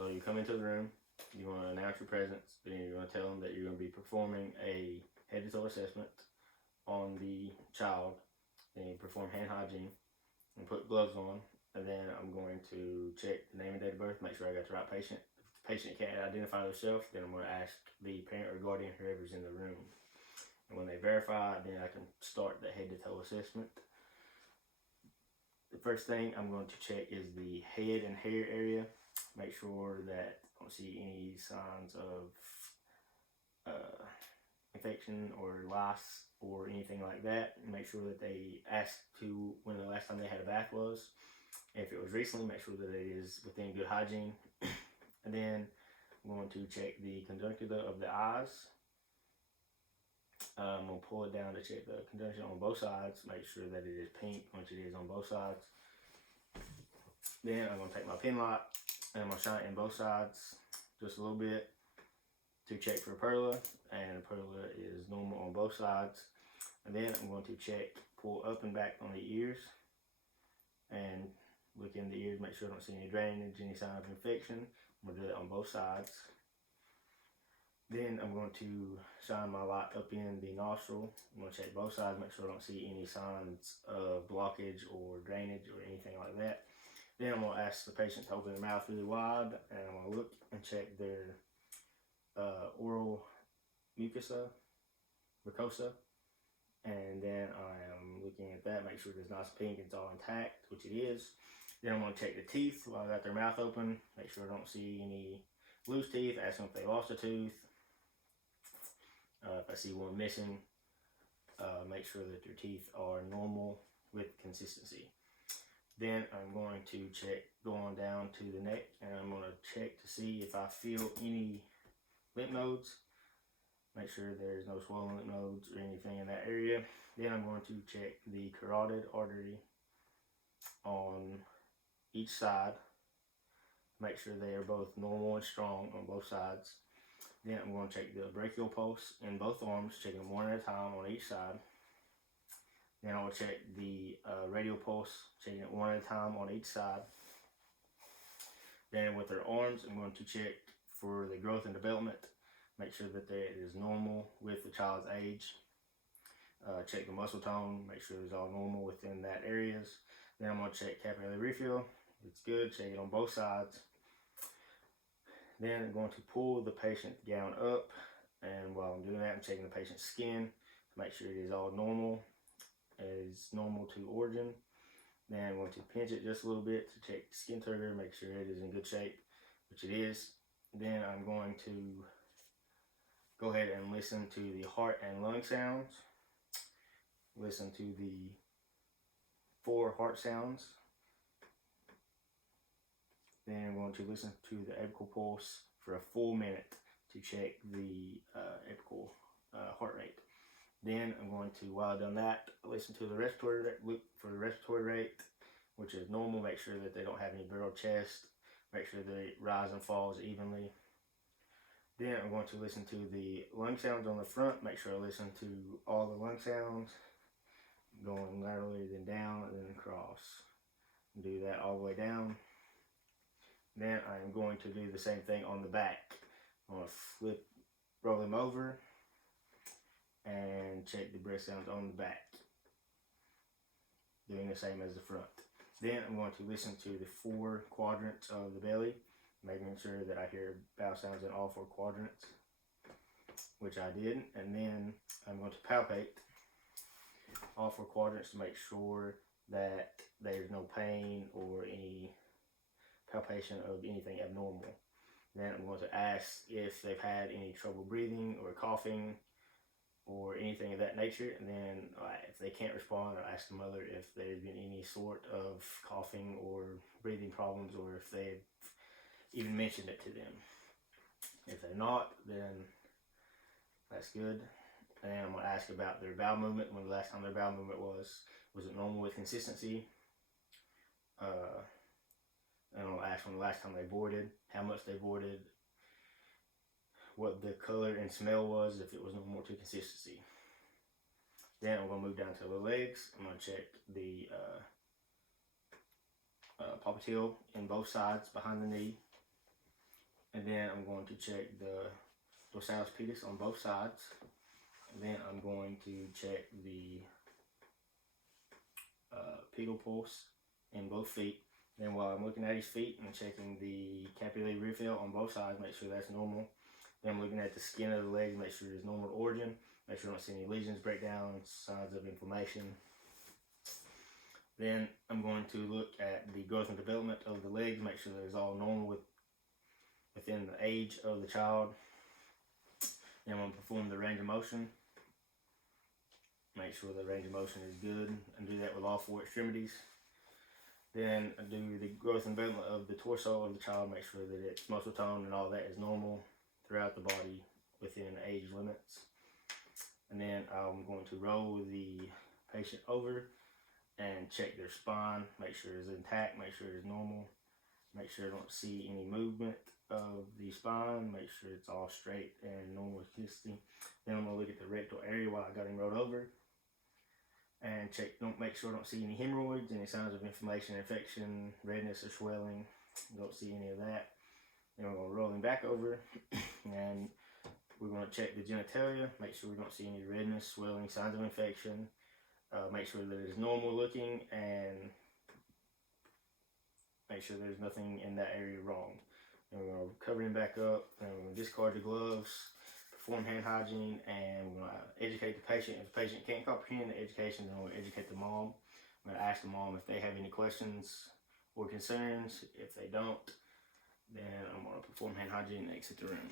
So you come into the room, you want to announce your presence, then you're going to tell them that you're going to be performing a head to toe assessment on the child. Then you perform hand hygiene and put gloves on. And then I'm going to check the name and date of birth, make sure I got the right patient. If the patient can't identify themselves, then I'm going to ask the parent or guardian, whoever's in the room. And when they verify, then I can start the head to toe assessment. The first thing I'm going to check is the head and hair area. Make sure that I don't see any signs of infection or lice or anything like that. Make sure that they ask to when the last time they had a bath was. If it was recently, make sure that it is within good hygiene. And then I'm going to check the conjunctiva of the eyes. I'm going to pull it down to check the conjunction on both sides, make sure that it is pink, which it is on both sides. Then I'm going to take my pen light and I'm going to shine it in both sides just a little bit to check for perla, and the perla is normal on both sides. And then I'm going to check, pull up and back on the ears and look in the ears, make sure I don't see any drainage, any sign of infection. I'm going to do that on both sides. Then I'm going to shine my light up in the nostril. I'm going to check both sides, make sure I don't see any signs of blockage or drainage or anything like that. Then I'm going to ask the patient to open their mouth really wide, and I'm going to look and check their oral mucosa, and then I am looking at that, make sure it's nice and pink, it's all intact, which it is. Then I'm going to check the teeth while I got their mouth open, make sure I don't see any loose teeth, ask them if they lost a tooth. If I see one missing, make sure that their teeth are normal with consistency. Then I'm going to check going down to the neck, and I'm going to check to see if I feel any lymph nodes. Make sure there's no swollen lymph nodes or anything in that area. Then I'm going to check the carotid artery on each side. Make sure they are both normal and strong on both sides. Then I'm going to check the brachial pulse in both arms, checking one at a time on each side. Then I will check the radial pulse, checking it one at a time on each side. Then with their arms, I'm going to check for the growth and development, make sure that it is normal with the child's age. Check the muscle tone, make sure it's all normal within that areas. Then I'm going to check capillary refill. It's good, check it on both sides. Then I'm going to pull the patient's gown up, and while I'm doing that, I'm checking the patient's skin to make sure it is all normal. It is normal to origin. Then I'm going to pinch it just a little bit to check the skin turgor, make sure it is in good shape, which it is. Then I'm going to go ahead and listen to the heart and lung sounds. Listen to the 4 heart sounds. Then I'm going to listen to the apical pulse for a full minute to check the apical heart rate. Then I'm going to, while I've done that, listen to the respiratory rate, look for the respiratory rate, which is normal. Make sure that they don't have any barrel chest. Make sure they rise and falls evenly. Then I'm going to listen to the lung sounds on the front. Make sure I listen to all the lung sounds, going laterally, then down, and then across. Do that all the way down. Then I'm going to do the same thing on the back. I'm going to roll them over, and check the breath sounds on the back, doing the same as the front. Then I'm going to listen to the 4 quadrants of the belly, making sure that I hear bowel sounds in all 4 quadrants, which I did. And then I'm going to palpate all 4 quadrants to make sure that there's no pain or any palpation of anything abnormal. Then I'm going to ask if they've had any trouble breathing or coughing or anything of that nature. And then if they can't respond, I'll ask the mother if there's been any sort of coughing or breathing problems, or if they've even mentioned it to them. If they're not, then that's good. And then I'm going to ask about their bowel movement, when the last time their bowel movement was it normal with consistency? And I'll ask when the last time they voided, how much they voided, what the color and smell was, if it was normal to consistency. Then I'm going to move down to the legs. I'm going to check the popliteal in both sides behind the knee. And then I'm going to check the dorsalis pedis on both sides. And then I'm going to check the pedal pulse in both feet. Then while I'm looking at his feet, I'm checking the capillary refill on both sides, make sure that's normal. Then I'm looking at the skin of the legs, make sure there's normal origin, make sure I don't see any lesions, breakdowns, signs of inflammation. Then I'm going to look at the growth and development of the legs, make sure that it's all normal within the age of the child. Then I'm going to perform the range of motion, make sure the range of motion is good, and do that with all 4 extremities. Then I do the growth and development of the torso of the child, make sure that its muscle tone and all that is normal throughout the body within age limits. And then I'm going to roll the patient over and check their spine, make sure it's intact, make sure it's normal, make sure I don't see any movement of the spine, make sure it's all straight and normal twisting. Then I'm going to look at the rectal area while I got him rolled over and check, make sure I don't see any hemorrhoids, any signs of inflammation, infection, redness or swelling. Don't see any of that. Then we're going to roll him back over and we're going to check the genitalia, make sure we don't see any redness, swelling, signs of infection, make sure that it's normal looking, and make sure there's nothing in that area wrong. And we're going to cover him back up, and we're going to discard the gloves, perform hand hygiene, and we're going to educate the patient. If the patient can't comprehend the education, then we'll educate the mom. I'm going to ask the mom if they have any questions or concerns. If they don't, then I'm going to perform hand hygiene and exit the room.